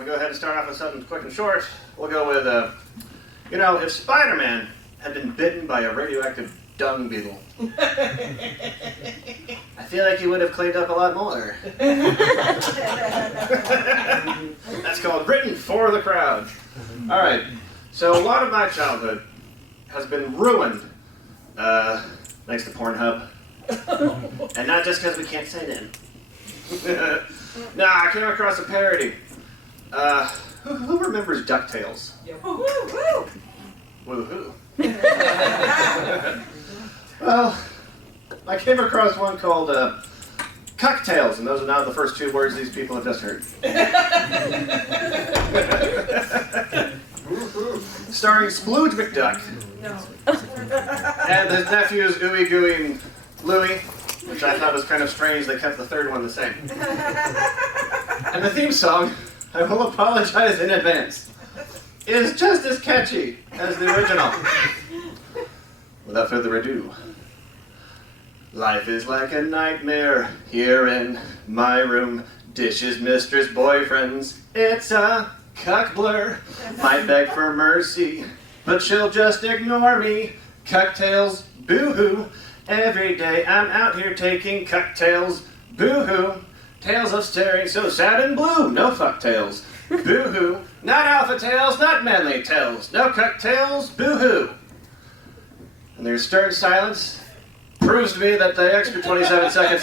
going to go ahead and start off with something quick and short. We'll go with, you know, if Spider-Man had been bitten by a radioactive dung beetle, I feel like he would have cleaned up a lot more. That's called written for the crowd. All right, so a lot of my childhood has been ruined thanks to Pornhub. And not just because we can't say them. Nah, I came across a parody. Who remembers DuckTales? Yeah. Woo-hoo! Woohoo. Well, I came across one called Cucktales, and those are now the first two words these people have just heard. Starring Splooge McDuck. No. And his nephews Ooey Gooey and Louie, which I thought was kind of strange. They kept the third one the same. And the theme song, I will apologize in advance, is just as catchy as the original. Without further ado, life is like a nightmare here in my room. Dishes, mistress, boyfriends, it's a cuck blur. Might beg for mercy, but she'll just ignore me. Cucktales, boo-hoo. Every day I'm out here taking cucktales, boo-hoo. Tales of staring so sad and blue, no fucktales, boo-hoo. Not alpha tales, not manly tales, no cucktales, boo-hoo. And their stern silence proves to me that the extra 27 seconds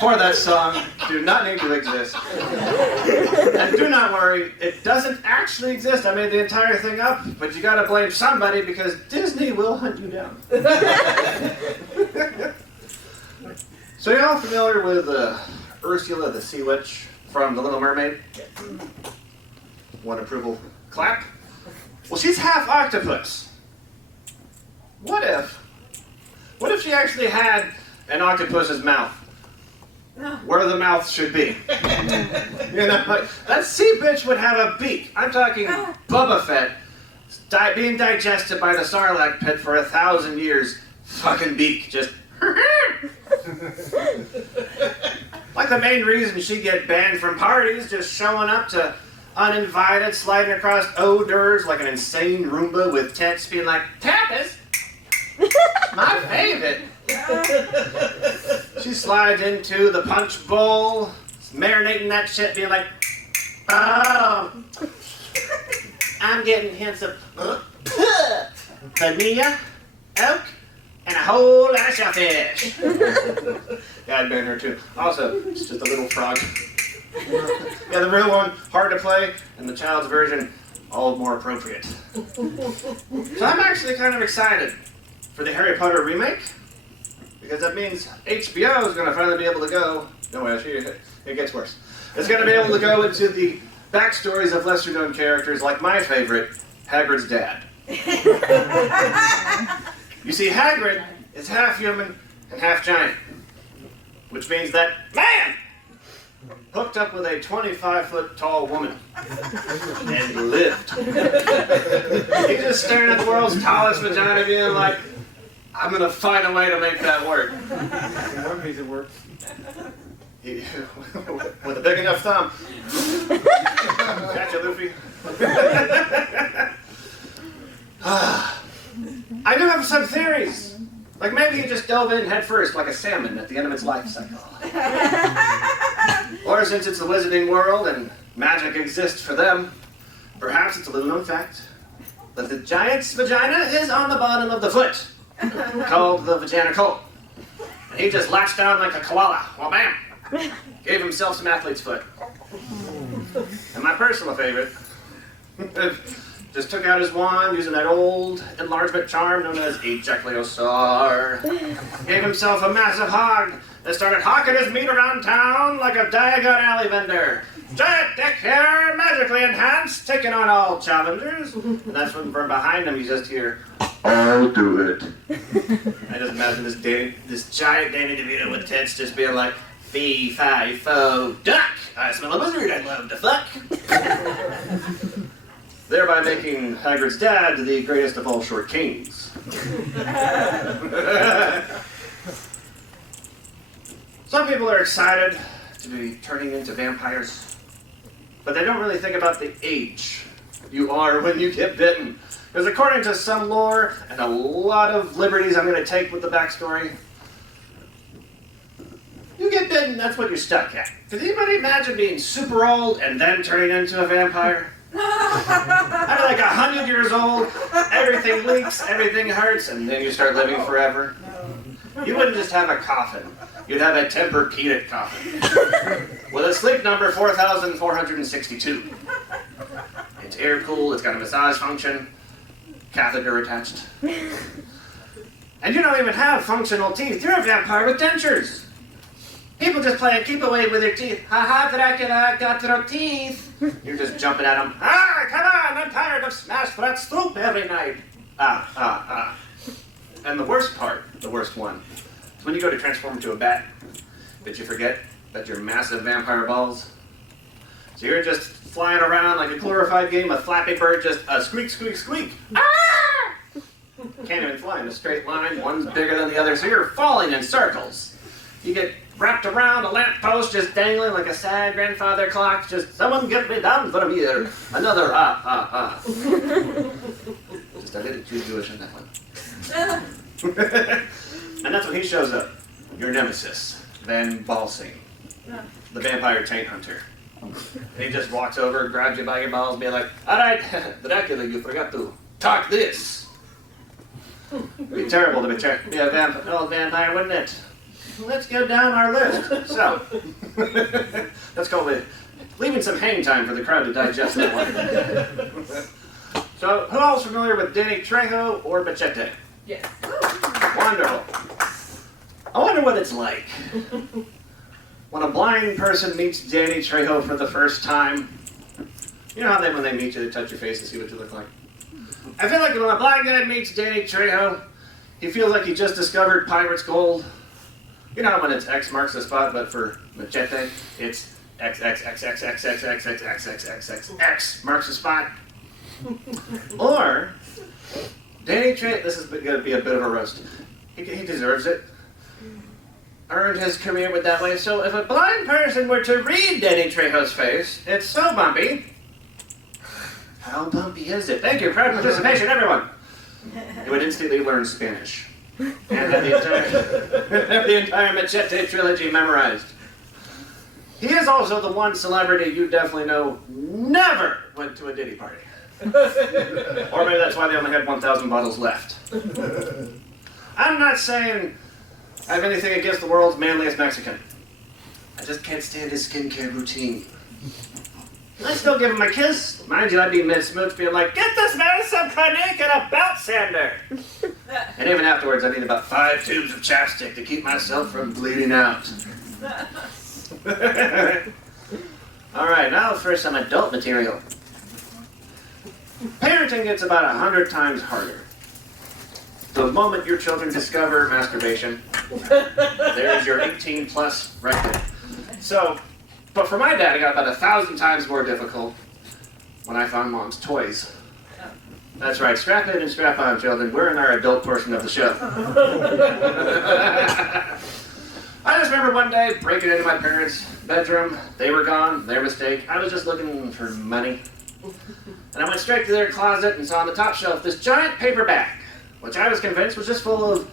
for that song do not need to exist. And do not worry, it doesn't actually exist. I made the entire thing up, but you gotta blame somebody because Disney will hunt you down. So you all familiar with Ursula the Sea Witch from The Little Mermaid? One approval clap. Well, she's half octopus. What if she actually had an octopus's mouth? Where the mouth should be. You know, that sea bitch would have a beak. I'm talking Boba Fett being digested by the Sarlacc pit for 1,000 years. Fucking beak, just. Like the main reason she'd get banned from parties, just showing up to uninvited, sliding across odors like an insane Roomba with tits being like, tapas? My favorite. She slides into the punch bowl, marinating that shit, being like, oh, I'm getting hints of vanilla, oak, and a whole lot of shellfish. Yeah, I'd ban her too. Also, it's just a little frog. Yeah, the real one, hard to play, and the child's version, all more appropriate. So I'm actually kind of excited for the Harry Potter remake, because that means HBO is going to finally be able to go, no, actually, it gets worse. It's going to be able to go into the backstories of lesser known characters like my favorite, Hagrid's dad. You see, Hagrid is half human and half giant, which means that man hooked up with a 25-foot tall woman and lived. He's just staring at the world's tallest vagina being like, I'm going to find a way to make that work. In one piece it works. With a big enough thumb. Gotcha, Luffy. I do have some theories. Like maybe you just dove in head first like a salmon at the end of its life cycle. Or since it's the wizarding world and magic exists for them, perhaps it's a little known fact that the giant's vagina is on the bottom of the foot, called the vaginicle. And he just latched down like a koala. Well, bam! Gave himself some athlete's foot. And my personal favorite, just took out his wand using that old enlargement charm known as Ejacleosaur. Gave himself a massive hog that started hawking his meat around town like a Diagon Alley vendor. Giant dick hair, magically enhanced, taking on all challengers. And that's when from behind him you just hear, I'll do it. I just imagine this giant Danny DeVito with tits just being like, fee, fi, fo, duck. I smell a wizard, I'd love to fuck. Thereby making Hagrid's dad the greatest of all short kings. Some people are excited to be turning into vampires. but they don't really think about the age you are when you get bitten. Because according to some lore, and a lot of liberties I'm going to take with the backstory, you get bitten, that's what you're stuck at. Does anybody imagine being super old and then turning into a vampire? I'm like 100 years old, everything leaks, everything hurts, and then you start living forever. You wouldn't just have a coffin. You'd have a Tempur-Pedic coffin with a sleep number 4,462. It's air-cooled, it's got a massage function, catheter attached. And you don't even have functional teeth. You're a vampire with dentures. People just play keep away with their teeth. Ha-ha, Dracula, got no teeth. You're just jumping at them. Ah, come on, I'm tired of smashed rat soup every night. And the worst part, the worst one, is when you go to transform into a bat, but you forget that you're massive vampire balls. So you're just flying around like a glorified game of Flappy Bird, just squeak, squeak, squeak. Ah! Can't even fly in a straight line. One's bigger than the other, so you're falling in circles. You get wrapped around a lamppost, just dangling like a sad grandfather clock. Just, someone get me down from here. Another Just a little too Jewish in that one. And that's when he shows up. Your nemesis, Van Balsing, the vampire taint hunter. And he just walks over, grabs you by your balls, being like, all right, Dracula, you forgot to talk this. It'd be terrible to be a old vampire, wouldn't it? Let's go down our list. So, let's go with leaving some hang time for the crowd to digest that one. So, who all's familiar with Danny Trejo or Machete? Yes. Wonderful. I wonder what it's like when a blind person meets Danny Trejo for the first time. You know how when they meet you, they touch your face and see what you look like? I feel like when a blind guy meets Danny Trejo, he feels like he just discovered Pirate's Gold. You know when it's X marks the spot, but for Machete, it's X, X, X, X, X, X, X, X, X, X, X, X, X marks the spot. Or, Danny Trejo, this is going to be a bit of a roast. He deserves it. Earned his career with that way. So if a blind person were to read Danny Trejo's face, it's so bumpy. How bumpy is it? Thank you, proud participation, everyone. He would instantly learn Spanish. And have the entire Machete trilogy memorized. He is also the one celebrity you definitely know never went to a Diddy party. Or maybe that's why they only had 1,000 bottles left. I'm not saying I have anything against the world's manliest Mexican. I just can't stand his skincare routine. I still give him a kiss. Mind you, I'd be mid-smooch being like, get this man some Clinique and a belt sander. And even afterwards, I need about 5 tubes of chapstick to keep myself from bleeding out. All right, now for some adult material. Parenting gets about 100 times harder. The moment your children discover masturbation, there's your 18-plus right there. So, but for my dad, it got about 1,000 times more difficult when I found Mom's toys. That's right, strap in and strap on, children. We're in our adult portion of the show. I just remember one day breaking into my parents' bedroom. They were gone, their mistake. I was just looking for money. And I went straight to their closet and saw on the top shelf this giant paper bag, which I was convinced was just full of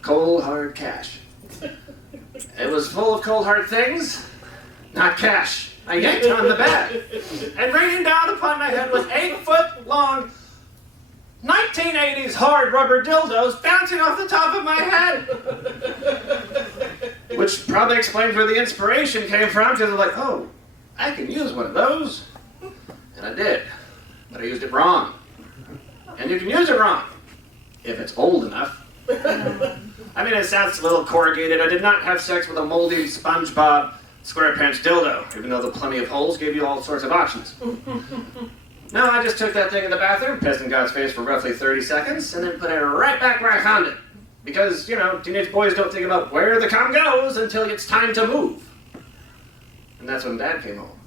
cold, hard cash. It was full of cold, hard things, not cash. I yanked on the bag, and raining down upon my head was 8-foot-long 1980s hard rubber dildos bouncing off the top of my head. Which probably explains where the inspiration came from, because I was like, oh, I can use one of those. And I did, but I used it wrong. And you can use it wrong, if it's old enough. I mean, it sounds a little corrugated. I did not have sex with a moldy SpongeBob SquarePants dildo, even though the plenty of holes gave you all sorts of options. No, I just took that thing in the bathroom, pissed in God's face for roughly 30 seconds, and then put it right back where I found it. Because, you know, teenage boys don't think about where the cum goes until it's time to move. And that's when Dad came home.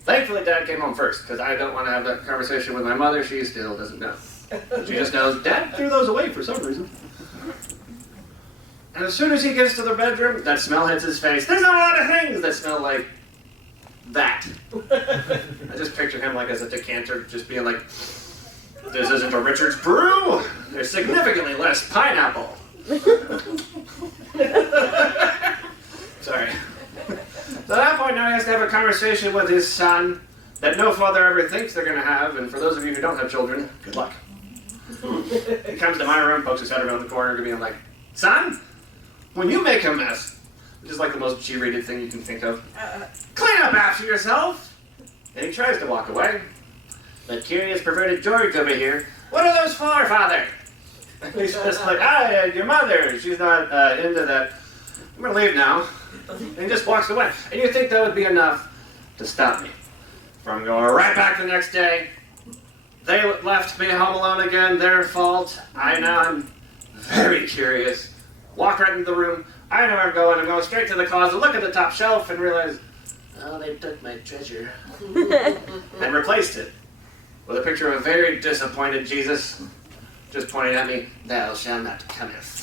Thankfully, Dad came home first, because I don't want to have that conversation with my mother. She still doesn't know. She just knows, Dad threw those away for some reason. And as soon as he gets to the bedroom, that smell hits his face. There's a lot of things that smell like that. I just picture him like as a decanter, just being like, this isn't a Richard's Brew. There's significantly less pineapple. Sorry. So at that point now he has to have a conversation with his son that no father ever thinks they're going to have, and for those of you who don't have children, good luck. He comes to my room, pokes his head around the corner, being like, son, when you make a mess, which is like the most G-rated thing you can think of, clean up after yourself. And he tries to walk away. But curious, perverted George over here, what are those for, father? And he's just like, your mother, she's not into that. I'm going to leave now. And he just walks away. And you think that would be enough to stop me from going right back the next day. They left me home alone again, their fault. I'm very curious. Walk right into the room. I know where I'm going. I'm going straight to the closet, look at the top shelf, and realize, oh, they took my treasure. And replaced it with a picture of a very disappointed Jesus, just pointing at me, thou shalt not cometh.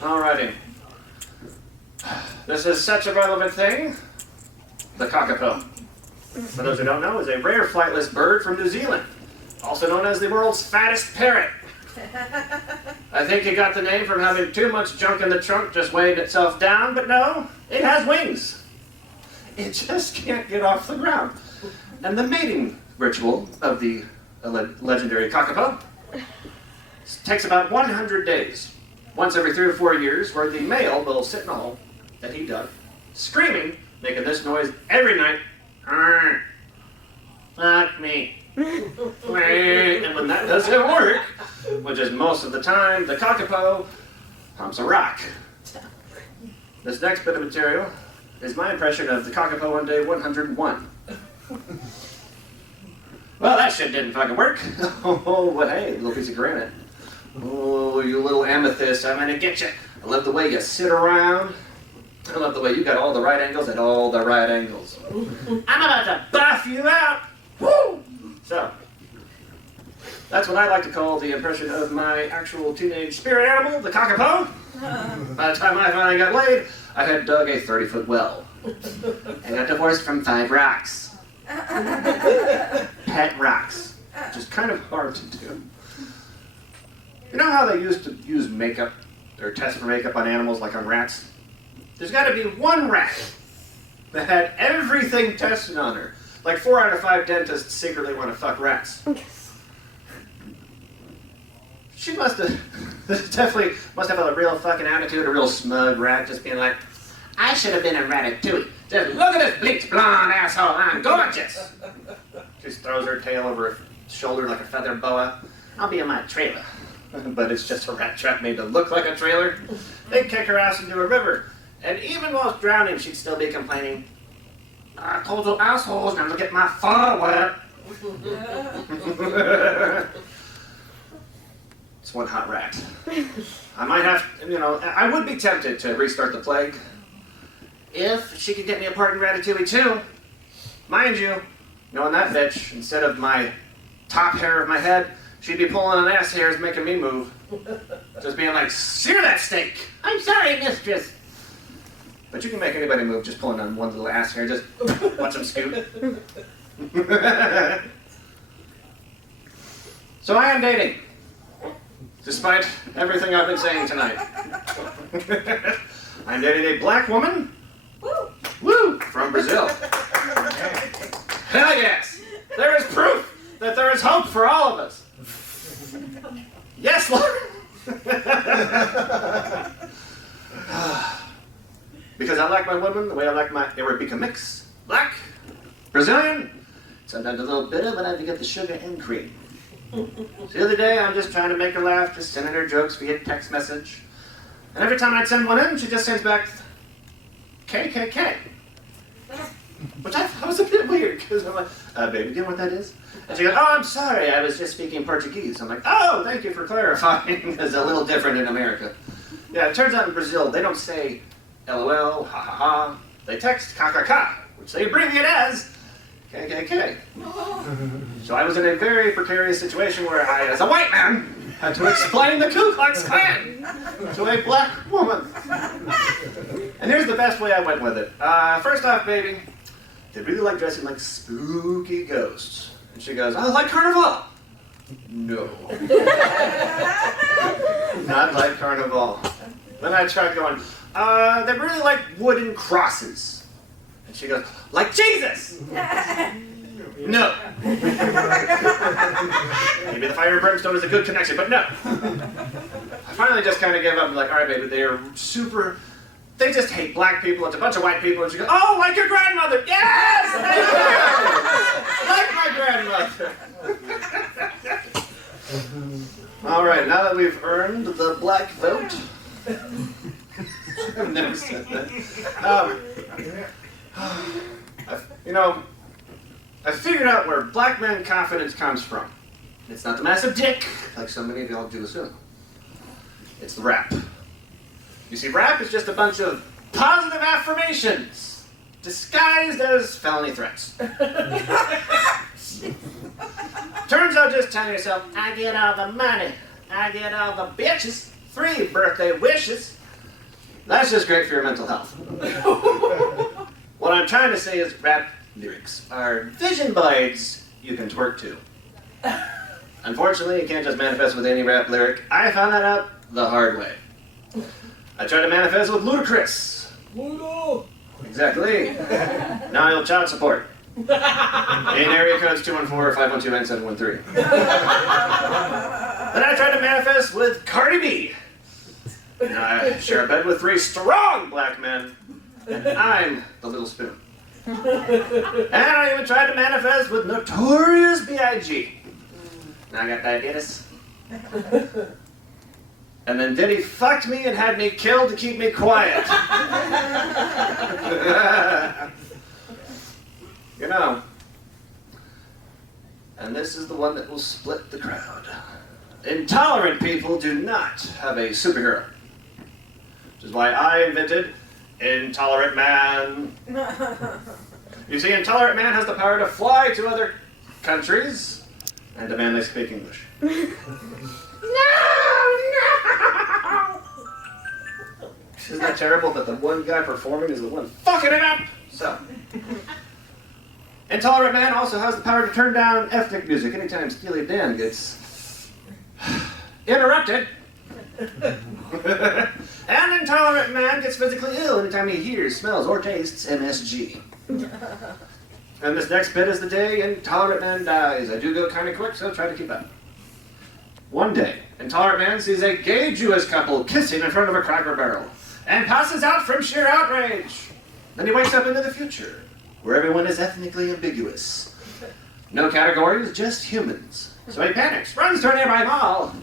Alrighty. This is such a relevant thing. The kakapo, for those who don't know, is a rare flightless bird from New Zealand, also known as the world's fattest parrot. I think it got the name from having too much junk in the trunk just weighing itself down, but no, it has wings. It just can't get off the ground. And the mating ritual of the legendary kakapo takes about 100 days, once every 3 or 4 years, where the male will sit in a hole that he dug, screaming, making this noise every night. Fuck me. And when that doesn't work, which is most of the time, the kakapo humps a rock. This next bit of material is my impression of the kakapo on day 101. Well, that shit didn't fucking work. Oh, but hey, little piece of granite. Oh, you little amethyst, I'm gonna get you. I love the way you sit around. I love the way you got all the right angles at all the right angles. I'm about to buff you out. Woo! So, that's what I like to call the impression of my actual teenage spirit animal, the kakapo. By the time I finally got laid, I had dug a 30-foot well and got divorced from 5 rocks. Pet rocks. Which is kind of hard to do. You know how they used to use makeup or test for makeup on animals like on rats? There's got to be one rat that had everything tested on her. Like 4 out of 5 dentists secretly want to fuck rats. She must have have a real fucking attitude, a real smug rat, just being like, I should have been a ratatouille. Just look at this bleached blonde asshole, I'm gorgeous. She throws her tail over her shoulder like a feather boa. I'll be in my trailer. But it's just a rat trap made to look like a trailer. They'd kick her ass into a river. And even while drowning, she'd still be complaining, I told you assholes not to get my fur wet. It's one hot rat. I might have, I would be tempted to restart the plague if she could get me a part in Ratatouille too. Mind you, knowing that bitch, instead of my top hair of my head, she'd be pulling on ass hairs making me move. Just being like, sear that steak. I'm sorry, mistress. But you can make anybody move just pulling on one little ass hair. Just watch them scoot. So I am dating. Despite everything I've been saying tonight. I'm dating a black woman. Woo! From Brazil. Hell yes! There is proof that there is hope for all of us. Yes, Lord! Because I like my women the way I like my Arabica mix. Black, Brazilian, sometimes a little bitter, but I have to get the sugar and cream. So the other day, I'm just trying to make her laugh, just sending her jokes via text message. And every time I'd send one in, she just sends back KKK. Which I thought was a bit weird, because I'm like, baby, do you know what that is? And she goes, oh, I'm sorry, I was just speaking Portuguese. I'm like, oh, thank you for clarifying. It's a little different in America. Yeah, it turns out in Brazil, they don't say LOL, ha ha ha. They text KKK, which they abbreviate as KKK. So I was in a very precarious situation where I, as a white man, had to explain the Ku Klux Klan to a black woman. And here's the best way I went with it. First off, baby, they really like dressing like spooky ghosts. And she goes, oh, like Carnival. No. Not like Carnival. Then I tried going, they really like wooden crosses. And she goes, like Jesus. No. Maybe the fire and brimstone is a good connection, but no. I finally just kind of gave up and like, all right, baby, they are super, they just hate black people. It's a bunch of white people. And she goes, oh, like your grandmother. Yes! Like my grandmother. All right, now that we've earned the black vote. I've never said that. I figured out where black man confidence comes from. It's not the massive dick, like so many of y'all do assume. It's the rap. You see, rap is just a bunch of positive affirmations disguised as felony threats. Turns out just telling yourself, I get all the money, I get all the bitches, 3 birthday wishes. That's just great for your mental health. What I'm trying to say is rap lyrics are vision boards you can twerk to. Unfortunately, you can't just manifest with any rap lyric. I found that out the hard way. I tried to manifest with ludicrous. Ludo! Exactly. Now you'll child support. In area codes 214-512-9713. Then I tried to manifest with Cardi B. Now I share a bed with 3 strong black men, and I'm the little spoon. And I even tried to manifest with Notorious B.I.G. Now I got diabetes. And then Diddy fucked me and had me killed to keep me quiet. You know. And this is the one that will split the crowd. Intolerant people do not have a superhero. Which is why I invented Intolerant Man. You see, Intolerant Man has the power to fly to other countries and demand they speak English. No! Isn't that terrible that the one guy performing is the one fucking it up? So, Intolerant Man also has the power to turn down ethnic music anytime Steely Dan gets interrupted. And Intolerant Man gets physically ill anytime he hears, smells, or tastes MSG. And this next bit is the day Intolerant Man dies. I do go kind of quick, so try to keep up. One day, Intolerant Man sees a gay Jewish couple kissing in front of a Cracker Barrel and passes out from sheer outrage. Then he wakes up into the future, where everyone is ethnically ambiguous. No categories, just humans. So he panics, runs to a nearby mall,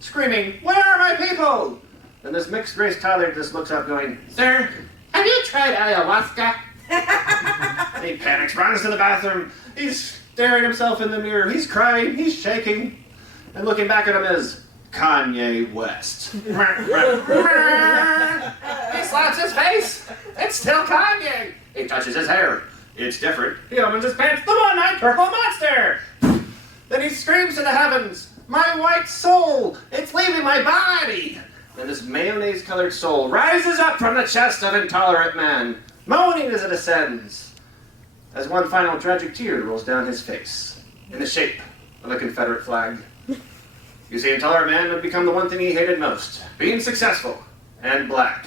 screaming, "Where are my people?" And this mixed-race toddler just looks up going, "Sir, have you tried ayahuasca?" He panics, runs to the bathroom. He's staring himself in the mirror. He's crying, he's shaking. And looking back at him is Kanye West. He slaps his face. It's still Kanye. He touches his hair. It's different. He opens his pants. The one-eyed purple monster. Then he screams to the heavens, "My white soul! It's leaving my body!" And this mayonnaise-colored soul rises up from the chest of Intolerant Man, moaning as it ascends, as one final tragic tear rolls down his face, in the shape of a Confederate flag. You see, Intolerant Man would become the one thing he hated most, being successful and black.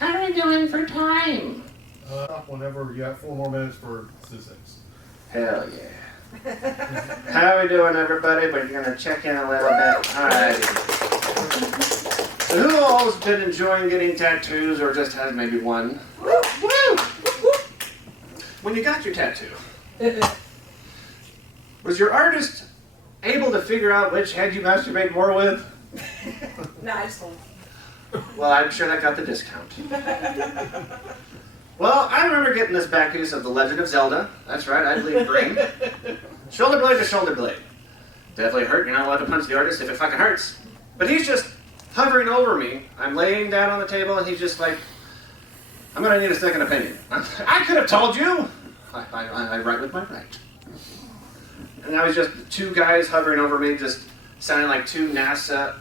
How are we doing for time? Whenever you have 4 more minutes for statistics. Hell yeah. How are we doing, everybody? We're going to check in a little bit. All right. So who all's been enjoying getting tattoos or just has maybe one? Woo! Woo! When you got your tattoo, was your artist able to figure out which head you masturbate more with? No, I just don't. Well, I'm sure that got the discount. Well, I remember getting this back piece of The Legend of Zelda. That's right, I bleed green. Shoulder blade to shoulder blade. Definitely hurt. You're not allowed to punch the artist if it fucking hurts. But he's just hovering over me. I'm laying down on the table and he's just like, "I'm going to need a second opinion." I could have told you. I write with my right. And now he's just 2 guys hovering over me, just sounding like 2 NASA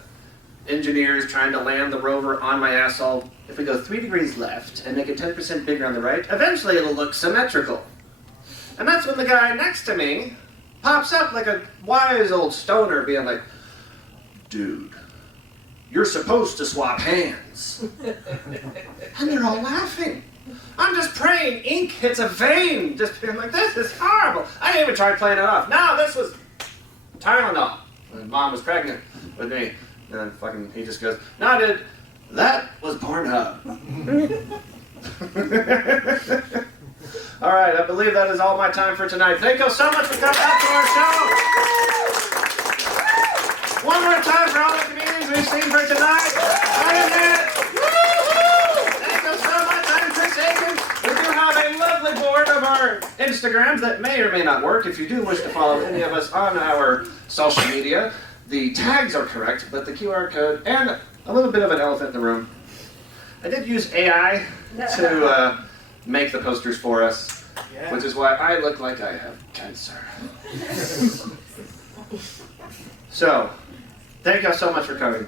engineers trying to land the rover on my asshole. If we go 3 degrees left and make it 10% bigger on the right, eventually it'll look symmetrical. And that's when the guy next to me pops up like a wise old stoner being like, dude, you're supposed to swap hands. And they're all laughing. I'm just praying ink hits a vein. Just being like, this is horrible. I didn't even try playing it off. No, this was Tylenol. And Mom was pregnant with me. And then fucking, he just goes, no, dude, that was Pornhub. All right, I believe that is all my time for tonight. Thank you so much for coming out to our show. One more time for all the comedians we've seen for tonight. Thank you so much. I'm Chris Aggiecon. We do have a lovely board of our Instagrams that may or may not work. If you do wish to follow any of us on our social media, the tags are correct, but the QR code and a little bit of an elephant in the room. I did use AI to make the posters for us, which is why I look like I have cancer. So, thank you all so much for coming.